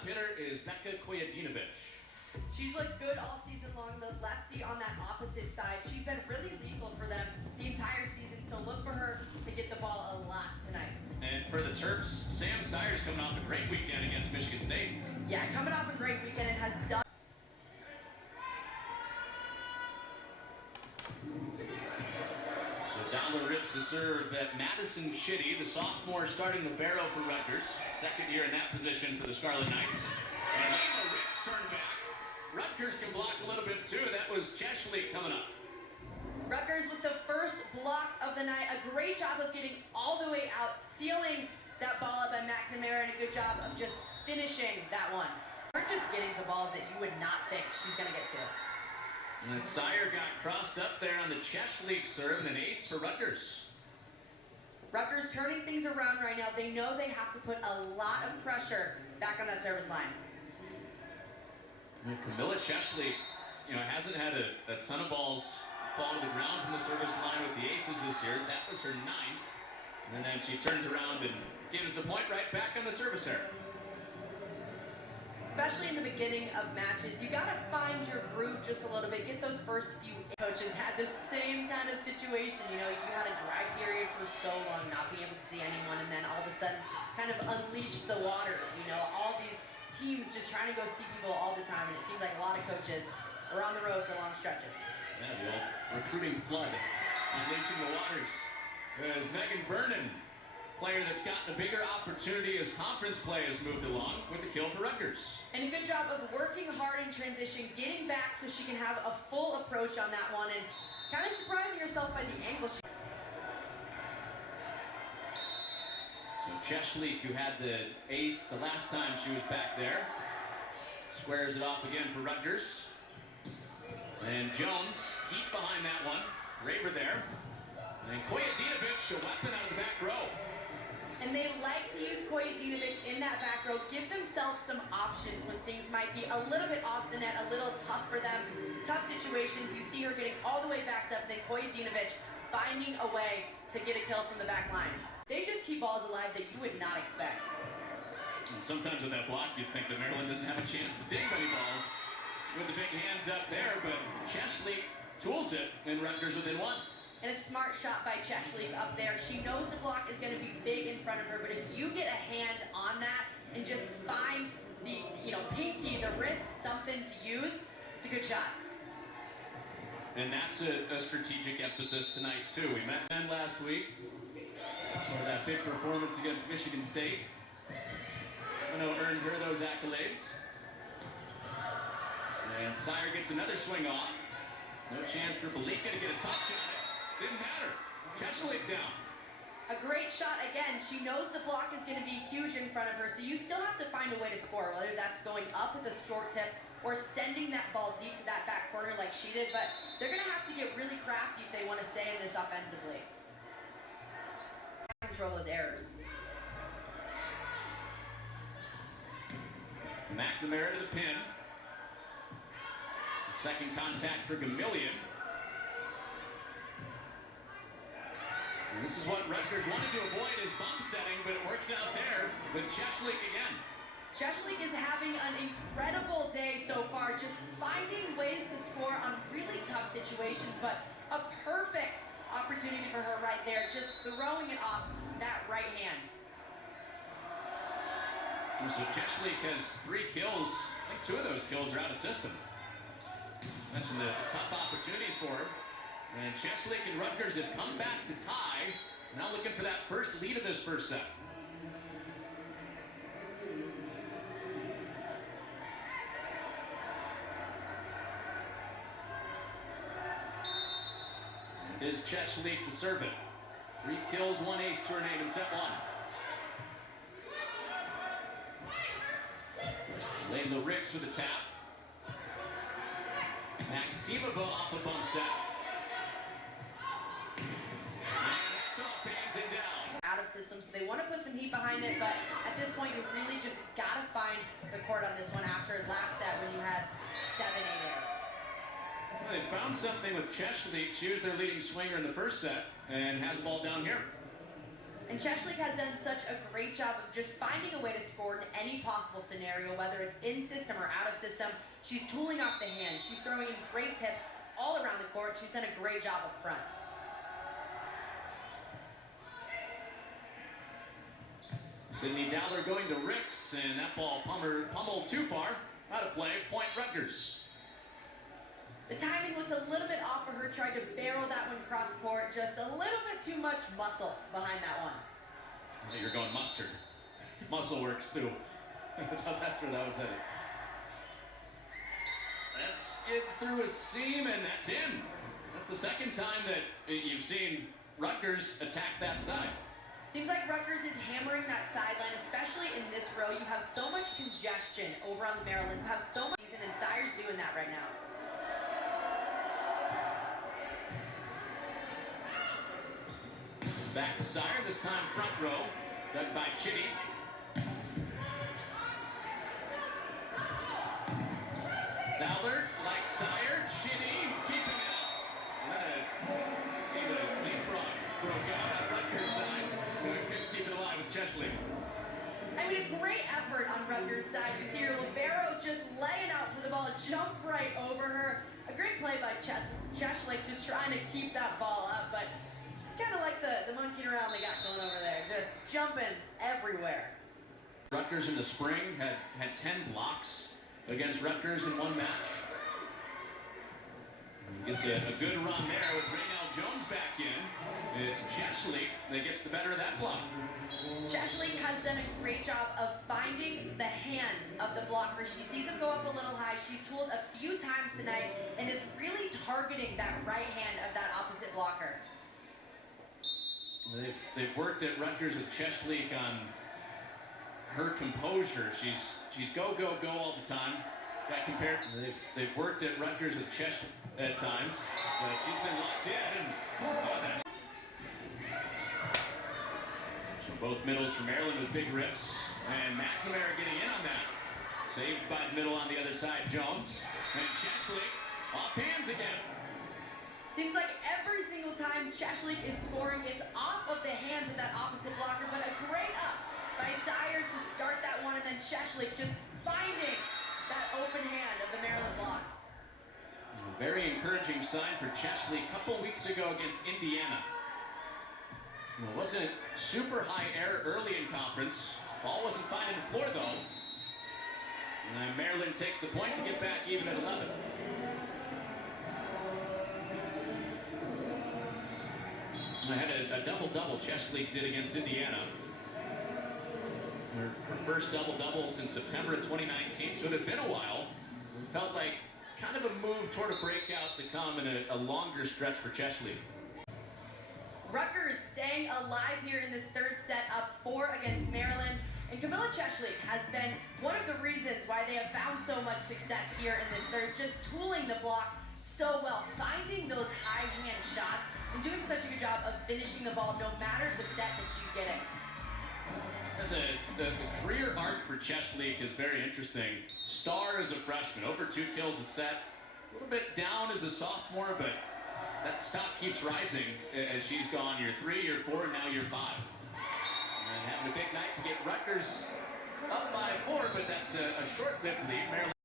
top hitter is Beka Kojadinovic. She's looked good all season long, the lefty on that opposite side. She's been really lethal for them the entire season, so look for her to get the ball a lot tonight. And for the Terps, Sam Sayers coming off a great weekend against Michigan State. Yeah, coming off a great weekend and has done. So down the rips to serve at Madison Chitty, the sophomore starting the barrel for Rutgers. Second year in that position for the Scarlet Knights. And the Ricks turn back. Rutgers can block a little bit too. That was Cieslik coming up. Rutgers with the first block of the night. A great job of getting all the way out, sealing that ball up by McNamara, and a good job of just finishing that one. We're just getting to balls that you would not think she's going to get to. And Sayer got crossed up there on the Cieslik serve, and an ace for Rutgers. Rutgers turning things around right now. They know they have to put a lot of pressure back on that service line. And Kamila Cieslik, hasn't had a ton of balls fall to the ground from the service line with the aces this year. That was her 9th. And then she turns around and gives the point right back on the service error. Especially in the beginning of matches, you got to find your groove just a little bit. Get those first few. Coaches had the same kind of situation. You had a dry period for so long, not being able to see anyone, and then all of a sudden kind of unleashed the waters. All these teams just trying to go see people all the time, and it seemed like a lot of coaches were on the road for long stretches. Yeah, the old recruiting flood, unleashing the waters. There's Megan Vernon, player that's gotten a bigger opportunity as conference play has moved along with the kill for Rutgers. And a good job of working hard in transition, getting back so she can have a full approach on that one, and kind of surprising herself by the angle she. So Cieslik, who had the ace the last time she was back there, squares it off again for Rutgers. And Jones, heat behind that one. Raver there. And Kojadinovic, a weapon out of the back row. And they like to use Kojadinovic in that back row, give themselves some options when things might be a little bit off the net, a little tough for them. Tough situations, you see her getting all the way backed up, then Kojadinovic finding a way to get a kill from the back line. They just keep balls alive that you would not expect. And sometimes with that block, you'd think that Maryland doesn't have a chance to dig many balls with the big hands up there, but Cieslik tools it, and Rutgers within 1. And a smart shot by Cieslik up there. She knows the block is going to be big in front of her, but if you get a hand on that and just find the pinky, the wrist, something to use, it's a good shot. And that's a strategic emphasis tonight, too. We met 10 last week for that big performance against Michigan State. Earned her those accolades. And Sayer gets another swing off. No chance for Beka to get a touch on it. Didn't matter. Cieslik down. A great shot again. She knows the block is going to be huge in front of her, so you still have to find a way to score, whether that's going up with a short tip or sending that ball deep to that back corner like she did, but they're going to have to get really crafty if they want to stay in this offensively. Control those errors. McNamara to the pin. Second contact for Gamillion. And this is what Rutgers wanted to avoid, is bump setting, but it works out there with Cieslik again. Cieslik is having an incredible day so far, just finding ways to score on really tough situations, but a perfect opportunity for her right there, just throwing it off that right hand. And so Cieslik has 3 kills. I think 2 of those kills are out of system. Mentioned the tough opportunities for her. And Cieslik and Rutgers have come back to tie. Now looking for that first lead of this first set. And it is Cieslik to serve it. 3 kills, 1 ace to her name in set 1. Layla Ricks with a tap. Maksimova off a bump set. And that's off hands and down. Out of system, so they want to put some heat behind it, but at this point you really just got to find the court on this one after last set when you had 7-8 errors. Well, they found something with Cieslik. She was their leading swinger in the first set and has the ball down here. And Cieslik has done such a great job of just finding a way to score in any possible scenario, whether it's in system or out of system. She's tooling off the hand. She's throwing in great tips all around the court. She's done a great job up front. Sydney Dowler going to Ricks, and that ball pummeled too far. Out of play, point Rutgers. The timing looked a little bit off for her, tried to barrel that one cross court, just a little bit too much muscle behind that one. Well, you're going mustard. Muscle works too. That's where that was headed. That skids through a seam, and that's in. That's the second time that you've seen Rutgers attack that side. Seems like Rutgers is hammering that sideline, especially in this row. You have so much congestion over on the Marylands, have so much season, and Sire's doing that right now. Back to Sire, this time front row, dug by Chitty. Dowler, like Sire, Chitty, keeping it up. The leapfrog broke out on Rutgers' side. Couldn't keep it alive with Cieslik. I mean, a great effort on Rutgers' side. You see your libero just laying out for the ball, jump right over her. A great play by Cieslik, just trying to keep that ball up, but kind of like the monkeying around they got going over there, just jumping everywhere. Rutgers in the spring had 10 blocks against Rutgers in one match. Gets a good run there with Raynell Jones back in. It's Cieslik that gets the better of that block. Cieslik has done a great job of finding the hands of the blocker. She sees him go up a little high. She's tooled a few times tonight and is really targeting that right hand of that opposite blocker. They've worked at Rutgers with Cieslik on her composure. She's go all the time. That compared, they've worked at Rutgers with Cieslik at times, but she's been locked in. And so both middles from Maryland with big rips, and McNamara getting in on that. Saved by the middle on the other side, Jones, and Cieslik off hands again. Seems like every single time Cieslik is scoring, it's off of the hands of that opposite blocker, but a great up by Sire to start that one, and then Cieslik just finding that open hand of the Maryland block. A very encouraging sign for Cieslik a couple weeks ago against Indiana. It wasn't super high error early in conference. Ball wasn't finding the floor though. And Maryland takes the point to get back even at 11. I had a double-double Cieslik did against Indiana. Her first double-double since September of 2019, so it had been a while. It felt like kind of a move toward a breakout to come in a longer stretch for Cieslik. Rutgers staying alive here in this third set, up 4 against Maryland. And Kamila Cieslik has been one of the reasons why they have found so much success here in this third, just tooling the block so well, finding those high hand shots, and doing such a good job of finishing the ball no matter the set that she's getting. The career arc for Cieslik is very interesting. Star as a freshman, over 2 kills a set. A little bit down as a sophomore, but that stock keeps rising as she's gone year 3, year 4, and now year 5. And having a big night to get Rutgers up by 4, but that's a short-lived lead. Maryland